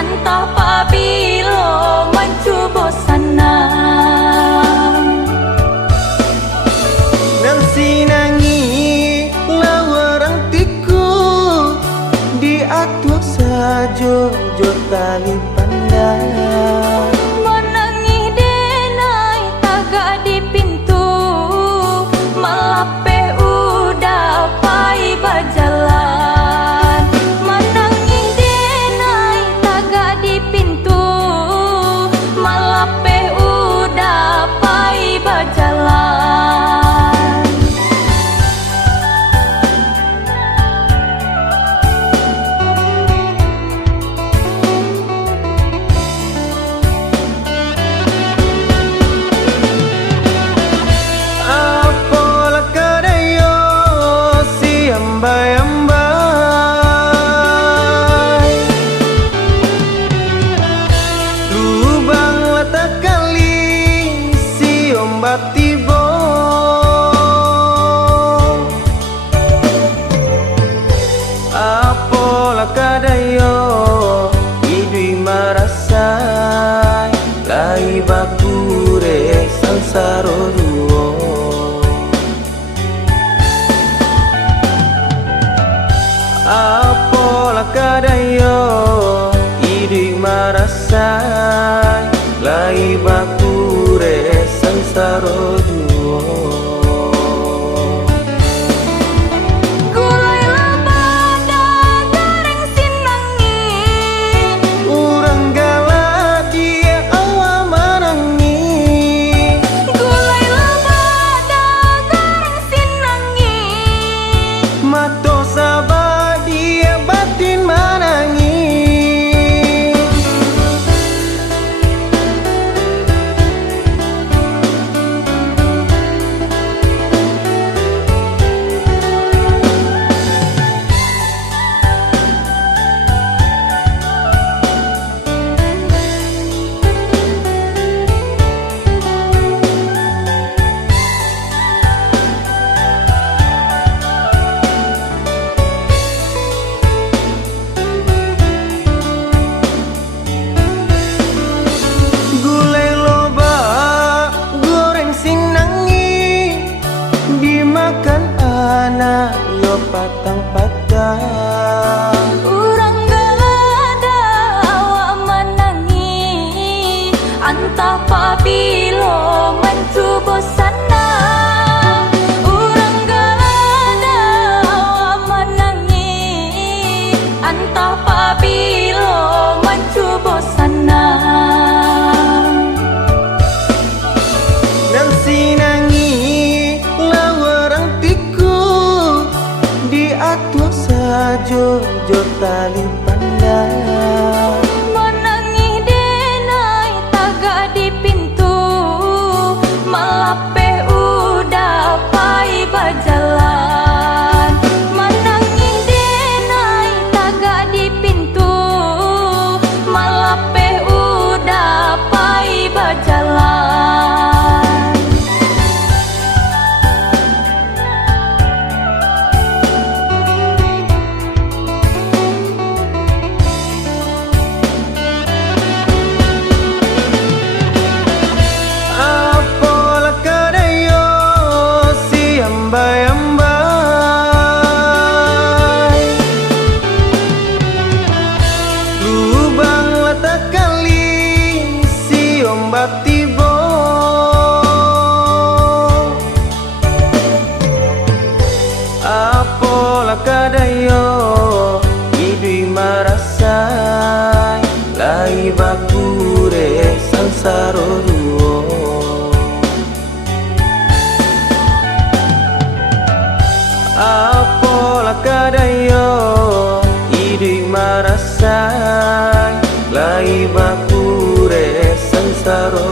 Antah pabilo mencoba sana Nang sinangi lawarang tiku diatur sajo jo tali pandang menangi denai tagak di pintu melape udah pai berjalan menangi denai tagak di pintu melape udah pai berjalan apola kadayo si ambai-ambai lubang letak kali si ombak tibo apola kadayo idui marasai lai bakure sansaro duo apola kadayo idui marasai lai bakure sansaro duo gulai labada goreng sinangi urang gala dia awa manangi gulai labada goreng sinangi mato sabah dia batin manangi gulai loba goreng sinangi dimakan anak yo patang-patang urang galada awak menangi antah pabilo mencoba sana urang galada awak menangi antah pabilo mencoba sana nang sinangi lawarang tiku diatur sajo jo tali pandang menangi denai tagak di pintu melape udah pai berjalan menangi denai tagak di pintu melape udah pai berjalan apola kadayo si ambai-ambai lubang letak kali si ombak tibo apola kadayo idui marasai lai bakure sansaro duo apola kadayo idui marasai lai bakure sansaro